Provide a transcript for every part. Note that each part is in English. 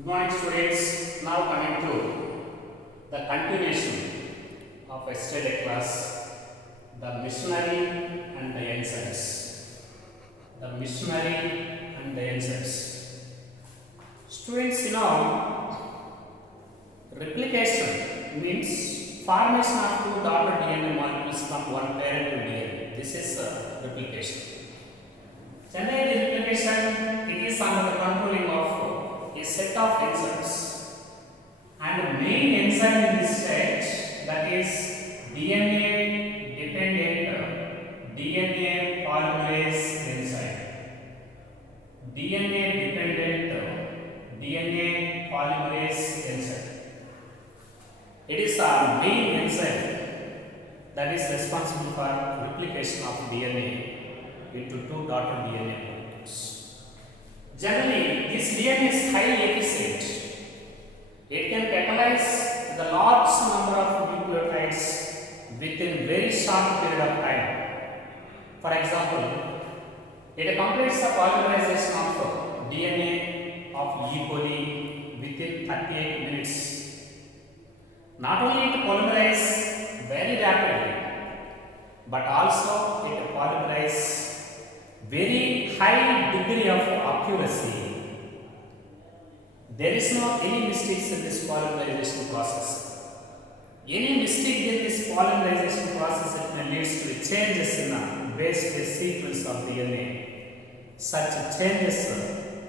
Good morning students. Now coming to the continuation of yesterday class, the missionary and the enzymes. The missionary and the enzymes. Students, replication means formation of two daughter DNA molecules from one parent to DNA. This is replication. Generally, replication it is under the controlling of a set of enzymes, and the main enzyme in this stage, that is DNA dependent DNA polymerase enzyme. DNA dependent DNA polymerase enzyme. It is a main enzyme that is responsible for replication of DNA into two daughter DNA molecules. Generally, this DNA is highly efficient. It can catalyze the large number of nucleotides within very short period of time. For example, it completes the polymerization of DNA of E. coli within 38 minutes. Not only it polymerizes very rapidly, but also it polymerizes very high degree of accuracy. There is no any mistakes in this polymerization process. Any mistake in this polymerization process it may lead to changes in the base pair sequence of DNA. Such changes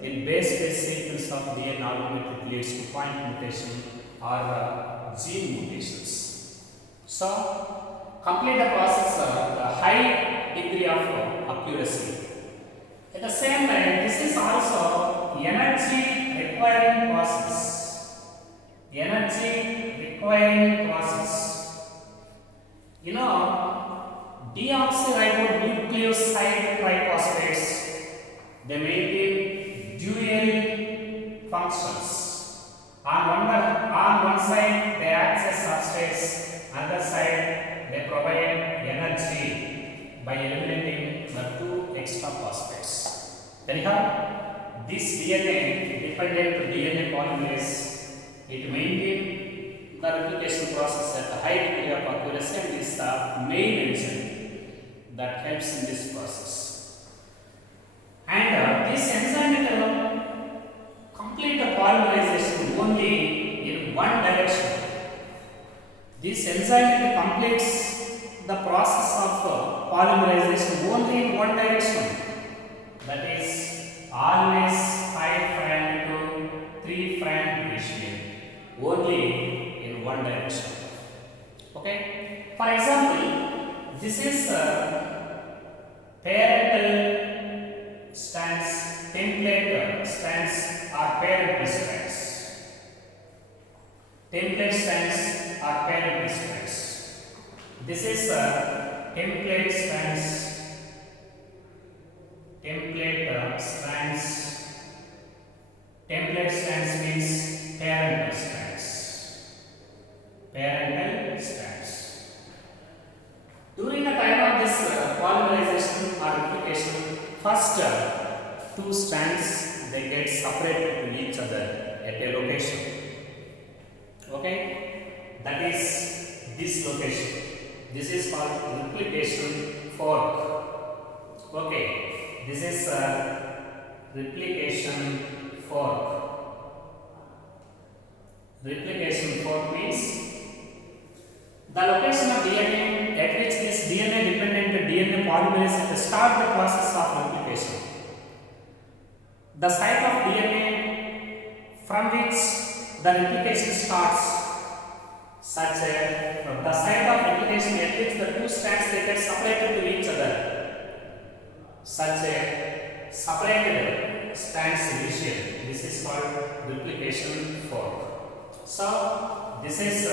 in base pair sequence of DNA automatically leads to point mutation or gene mutations. So, complete the process of the high degree of accuracy. At the same time, this is also energy requiring process. Energy requiring process. Deoxyribonucleoside triphosphates, they maintain dual functions. On one side, they act as substrates, other side, they provide energy by eliminating the two extra phosphates. Anyhow, this DNA dependent DNA polymerase, it maintains the replication process at a high degree of accuracy and is the main enzyme that helps in this process. And this enzyme will complete the polymerization only in one direction. This enzyme completes the process of polymerization only in one direction. That is always 5' to 3' ratio, only in one direction. Okay. For example, this is parental strands, template strands or parental strands. Template strands or parental strands. This is template strands. Template strands means parental strands. Parental strands. During the time of this polymerization or replication, first two strands they get separated to each other at a location. Okay, that is this location. This is called replication fork. Okay, this is replication fork. Replication fork means the location of DNA at which this DNA dependent DNA polymerase will start the process of replication. The site of DNA from which the replication starts, the site of replication at which the two strands they get separated to each other. Such a separated strands region. This is called replication fork. So this is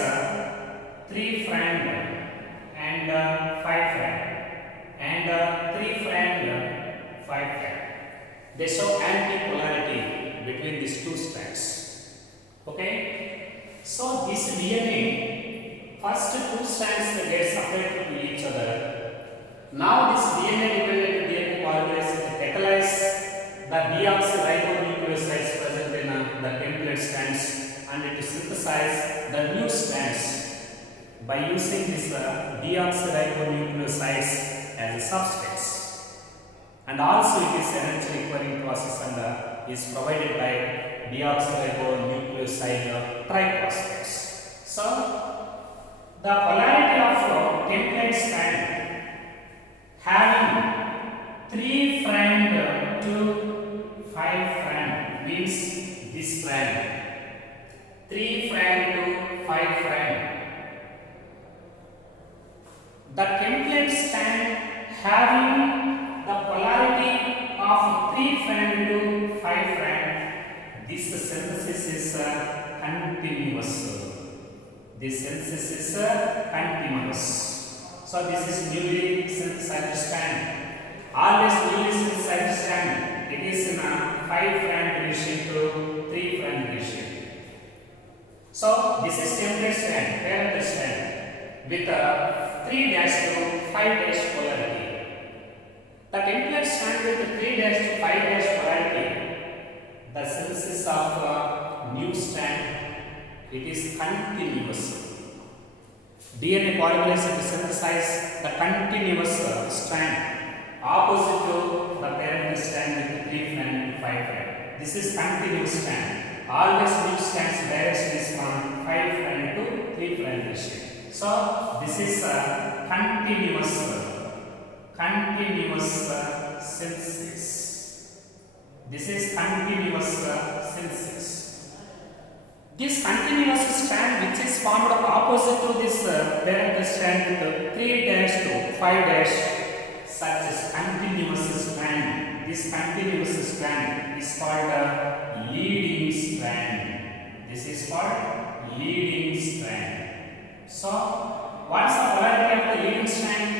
3' and 5' and 3' 5'. They show antipolarity between these two strands. Okay. So this DNA, first two strands they get separated to each other. Now this DNA dependent DNA polymerase catalyze the deoxyribonucleosides present in the template synthesize the new strands by using this deoxyribonucleosides as a substrates, and also it is energy requiring process and is provided by deoxyribonucleoside triphosphates. So the polarity of template strand having 3' to 5' means this strand 3' to 5'. The template strand having the polarity of 3' to 5', this synthesis is continuous. This synthesis is continuous. So this is newly synthesized strand. Always newly synthesized strand, it is in a 5' ratio to 3' ratio. So this is template strand, parent strand with a 3' to 5' polarity. The template strand with 3' to 5' polarity, the synthesis of new strand, it is continuous. DNA polymerase to synthesize the continuous strand opposite to the parent strand with 3' to 5'. This is continuous strand. Always new strands direction is from 5' to 3' ratio. So this is a continuous synthesis. This is continuous synthesis. This continuous strand which is formed opposite to this parent strand with 3' to 5', such as continuous strand. This continuous strand is called a leading strand. This is called leading strand. So, what is the polarity of the leading strand?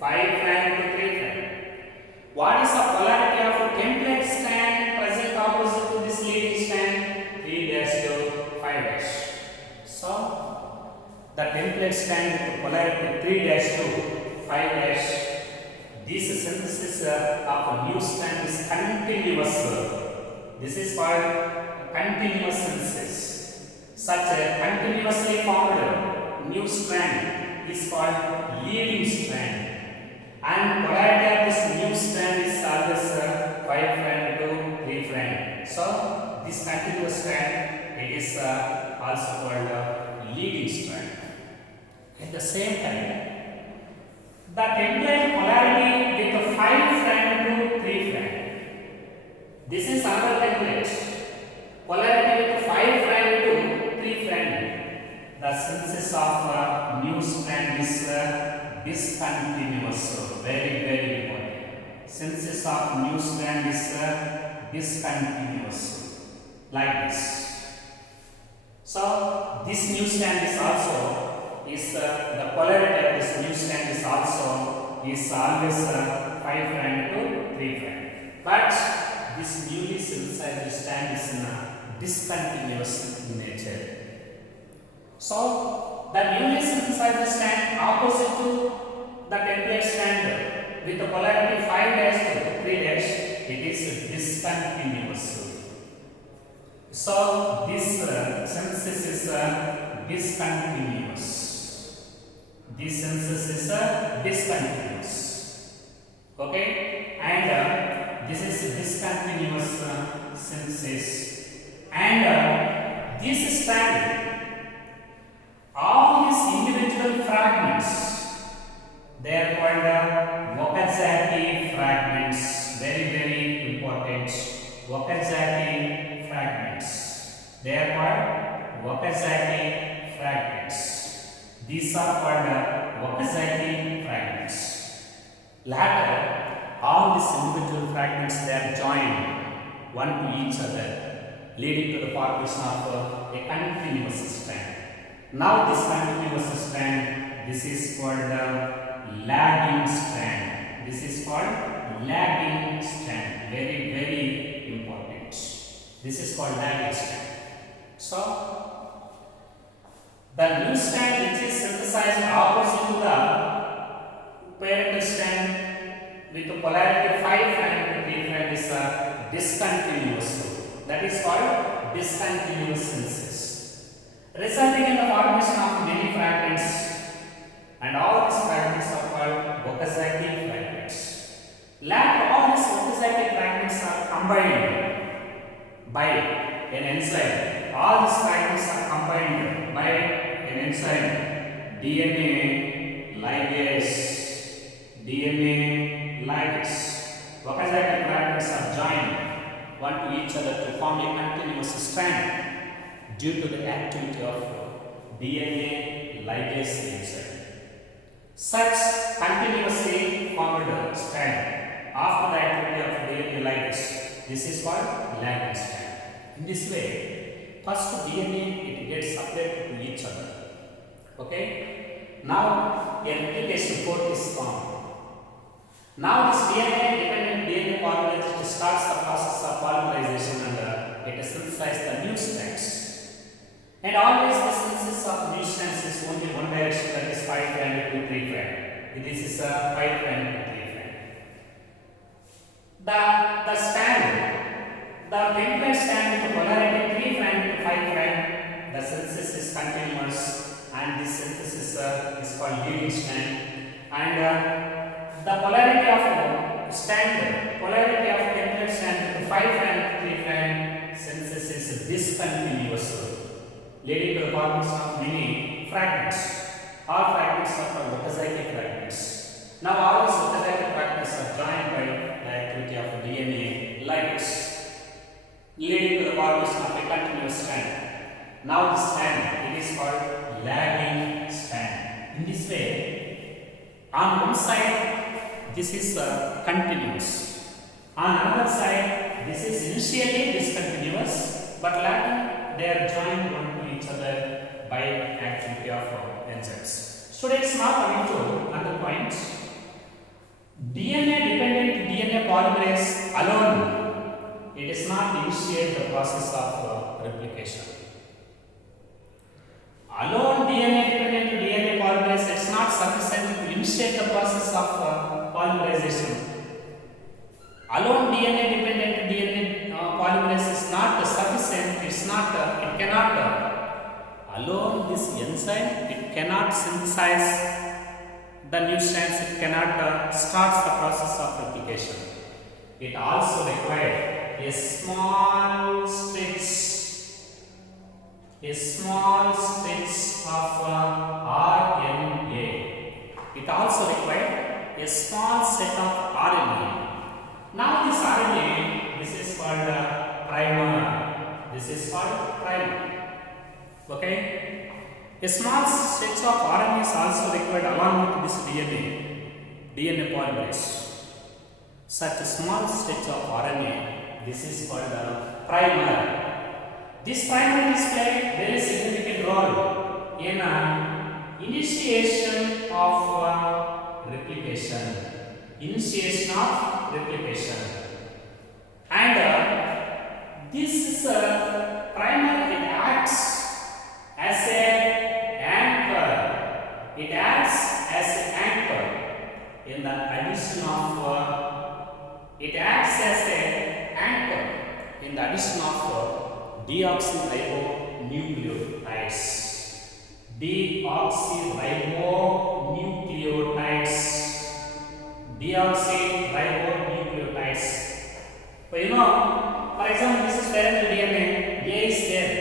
5' to 3'. What is the polarity of a template strand present opposite to this leading strand? 3' to 5'. So, the template strand with the polarity 3' to 5'. This synthesis of a new strand is continuous. This is called continuous synthesis. Such a continuously formed new strand is called leading strand. And polarity of this new strand is always 5' to 3'. So this continuous strand, it is also called leading strand. At the same time, the template polarity with 5' to 3'. This is another template. Polarity with 5' to 3'. The synthesis of new strand is discontinuous. Very important. Synthesis of new strand is discontinuous. Like this. So this new strand is also the polarity of this new strand is also always 5' to 3'. But this newly synthesized strand is discontinuous in nature. So the newly synthesized strand opposite to the template strand with the polarity 5' to 3', it is discontinuous. So this synthesis is discontinuous. This synthesis is discontinuous. Okay, and this is discontinuous synthesis. And this strand, all these individual fragments, they are called Okazaki fragments. Very important. Okazaki fragments. They are called Okazaki fragments. These are called Okazaki fragments. Later, all these individual fragments, they are joined one to each other, leading to the formation of a continuous strand. Now this continuous strand, this is called lagging strand. This is called lagging strand. Very important. This is called lagging strand. So the new strand which is synthesized opposite to the parent strand with the polarity 5' to 3' is discontinuous. That is called discontinuous synthesis. resulting in the formation of many fragments, and all these fragments are called Okazaki fragments. Later, all these Okazaki fragments are combined by an enzyme. All these fragments are combined by an enzyme DNA ligase. DNA ligase. Okazaki fragments are joined one to each other to form a continuous strand due to the activity of DNA ligase enzyme. Such continuously formed strand after the activity of DNA ligase, this is called lagging strand. In this way, first DNA it gets separated to each other. Okay. Now a replication fork is formed. Now this DNA dependent DNA polymerase starts the process of polymerization and it synthesizes the new strands. And always the synthesis of new strands is only one direction, that is 5' to 3'. This is a 5' to 3'. The strand, the template strand with the polarity 3' to 5', the synthesis is continuous and this synthesis is called leading strand. And the polarity of strand, polarity of template strand with 5' to 3' synthesis is discontinuous, leading to the formation of many fragments. All fragments are called Okazaki fragments. Now all these Okazaki fragments are joined by the activity of DNA ligase, leading to the formation of a continuous strand. Now this strand, it is called lagging strand. In this way, on one side this is continuous, on another side this is initially discontinuous, but later they are joined one to each other by activity of enzymes. Students, now coming to another point. DNA dependent DNA polymerase alone, it does not initiate the process of replication. Alone DNA dependent DNA polymerase is not sufficient to initiate the process of polymerization. Alone DNA dependent DNA polymerase is not sufficient. It's not. It cannot. Alone this enzyme, it cannot synthesize the new strands. It cannot start the process of replication. It also requires a small stretch of RNA. It also requires a small set of RNA. Now this RNA, this is called primer. This is called primer. Okay. A small stretch of RNA is also required along with this DNA polymerase. Such a small stretch of RNA, this is called primer. This primer is playing very significant role in initiation of replication. Initiation of replication. And this is a primer, it acts as an anchor. It acts as an anchor in the addition of it acts as an anchor in the addition of deoxyribonucleotides. Deoxyribonucleotides. So for example, this is parental DNA. A is there.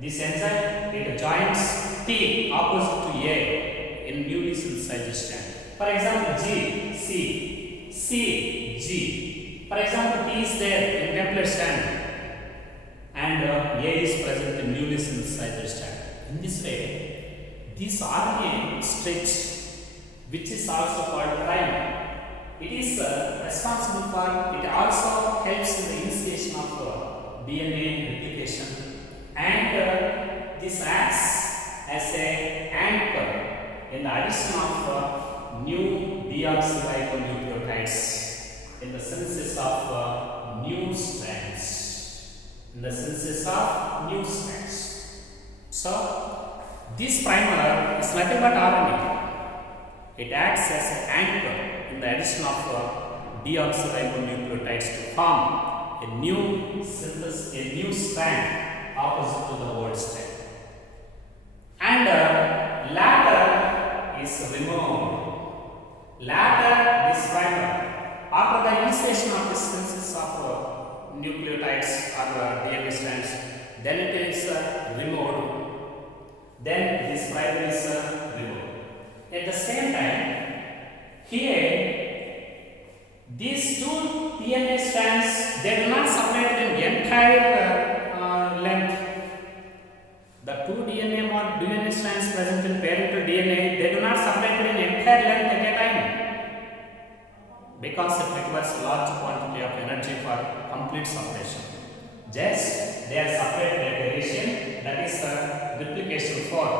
This enzyme, it joins T opposite to A in newly synthesized strand. For example, G, C, C, G. For example, T is there in template strand and A is present in newly synthesized strand. In this way, this RNA stretch, which is also called primer, it is responsible for, it also helps in the initiation of DNA replication, and this acts as an anchor in the addition of new deoxyribonucleotides in the synthesis of new strands. In the synthesis of new strands. So, this primer is nothing but RNA. It acts as an anchor in the addition of deoxyribonucleotides to form a new synthesis, a new strand opposite to the old strand. and later is removed. Later, this fiber, after the initiation of the synthesis of nucleotides or DNA strands, then it is removed. Then this fiber is removed. At the same time, here these two DNA strands, they do not separate in entire length. The two DNA strands present in parental DNA, they do not separate in entire length at a time, because it requires large quantity of energy for complete separation. Just they are separated at a region, that is replication fork,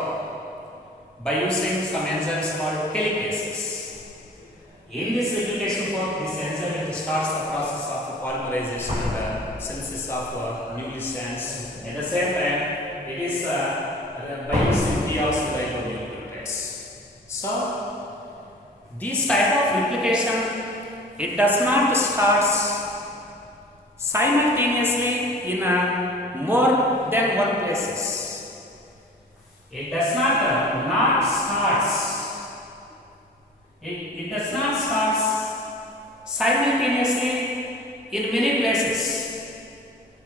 by using some enzymes called helicases. In this replication fork, this enzyme starts the process of polymerization and the synthesis of new strands. At the same time, it is by using deoxyribonucleotides. So, this type of replication, it does not start simultaneously in more than one places. It does not It does not start simultaneously in many places.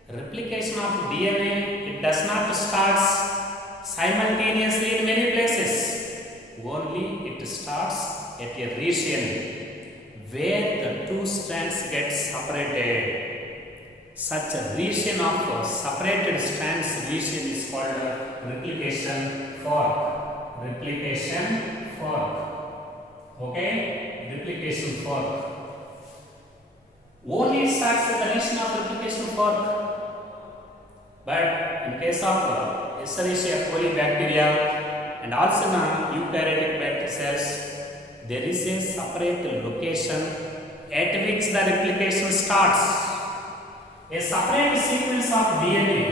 Replication of DNA, it does not start simultaneously in many places. Only it starts at a region where the two strands get separated. Such a region of separated strands region is called replication fork. Replication fork. Okay? Replication fork. Only it starts at the region of replication fork. But in case of Escherichia coli bacteria and also in eukaryotic bacteria cells, there is a separate location at which the replication starts. A separate sequence of DNA,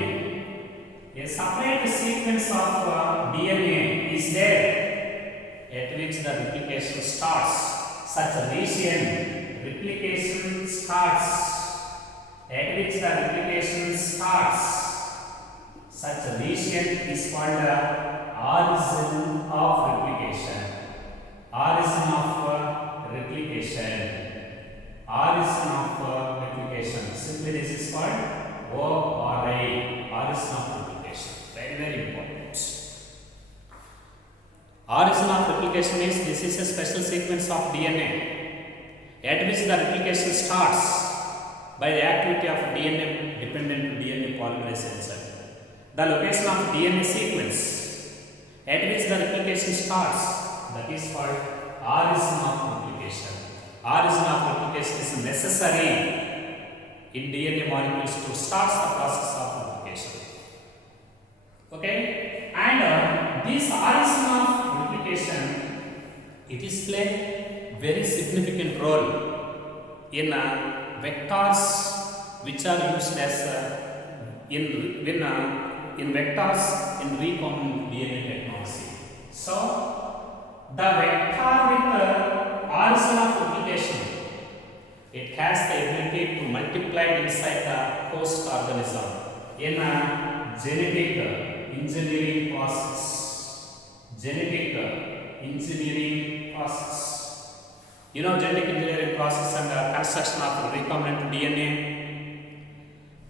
is there at which the replication starts. Such a region, replication starts. At which the replication starts. Such a region is called the origin of replication. Origin of replication. Origin of replication. Simply this is called ORI. Origin of replication. Very, very important. Origin of replication means this is a special sequence of DNA at which the replication starts by the activity of DNA dependent DNA polymerase enzyme. The location of DNA sequence at which the replication starts, that is called origin of replication. Origin of replication is necessary in DNA molecules to start the process of replication. Okay, and this origin of replication, it is play very significant role in vectors which are used as in vectors in recombinant DNA technology. So, the vector with origin of replication, it has the ability to multiply inside the host organism in a genetic engineering process. Genetic engineering process. You know genetic engineering process and the construction of recombinant DNA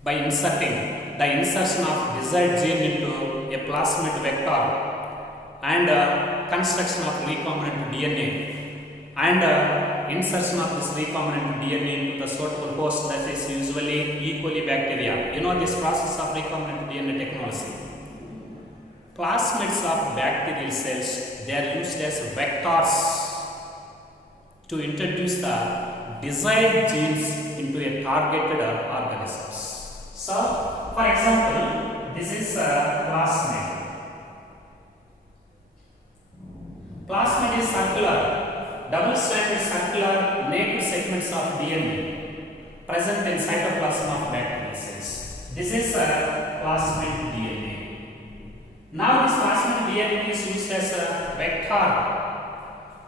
by inserting the insertion of desired gene into a plasmid vector and construction of recombinant DNA and insertion of this recombinant DNA into the suitable host, that is usually E. coli bacteria. You know this process of recombinant DNA technology. Plasmids of bacterial cells, they are used as vectors to introduce the desired genes into a targeted organisms. So, for example, this is a plasmid. Plasmid is circular, double-stranded circular naked segments of DNA present in cytoplasm of bacterial cells. This is a plasmid DNA. Now, this plasmid DNA is used as a vector.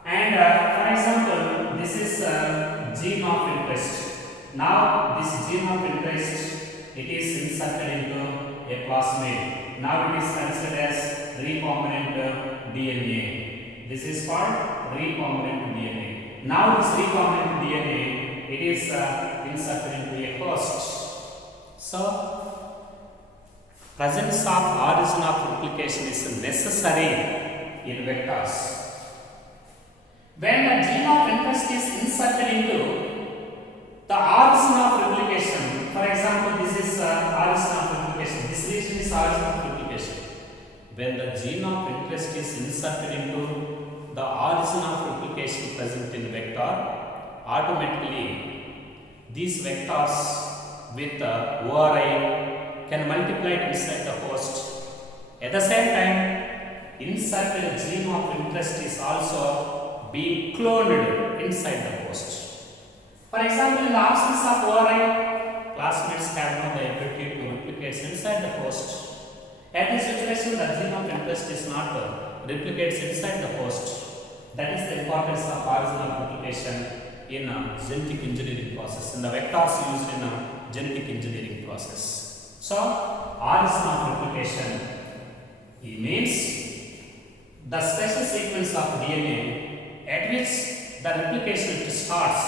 And for example, this is a gene of interest. Now, this gene of interest, it is inserted into a plasmid. Now it is considered as recombinant DNA. This is called recombinant DNA. Now this recombinant DNA, it is inserted into a host. So presence of origin of replication is necessary in vectors. When the gene of interest is inserted into the origin of replication, for example, this is origin of replication, this region is origin of replication. When the gene of interest is inserted into the origin of replication present in vector, automatically these vectors with ORI can multiply inside the host. At the same time, inserted gene of interest is also being cloned inside the host. For example, in the absence of ORI, plasmids have no the ability to replicate inside the host. At this situation, the gene of interest is not replicates inside the host. That is the importance of origin of replication in a genetic engineering process, in the vectors used in a genetic engineering process. So, origin of replication, it means the special sequence of DNA at which the replication starts,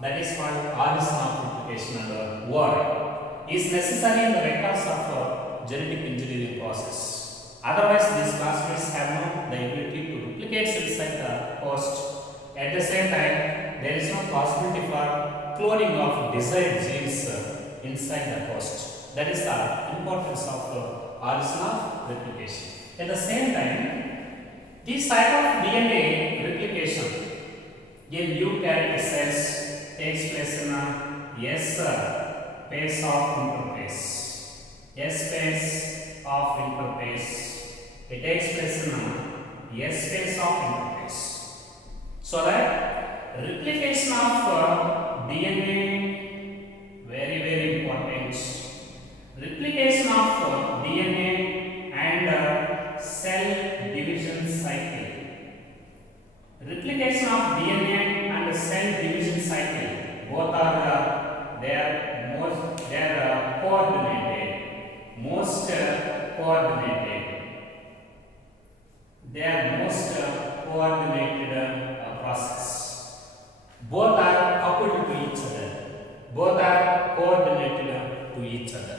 that is called origin of replication and ORI, is necessary in the vectors of genetic engineering process. Otherwise, these plasmids have no the ability to replicate inside the host. At the same time, there is no possibility for cloning of desired genes inside the host. That is the importance of origin of replication. At the same time, this type of DNA replication in eukaryotic cells takes place in a S phase of interphase. S phase of interphase. It takes place in a S phase of interphase. So that replication of DNA, very important. Replication of DNA and cell division cycle. Replication of DNA and cell division cycle, both are most coordinated. They are most coordinated process. Both are coupled to each other. Both are coordinated to each other.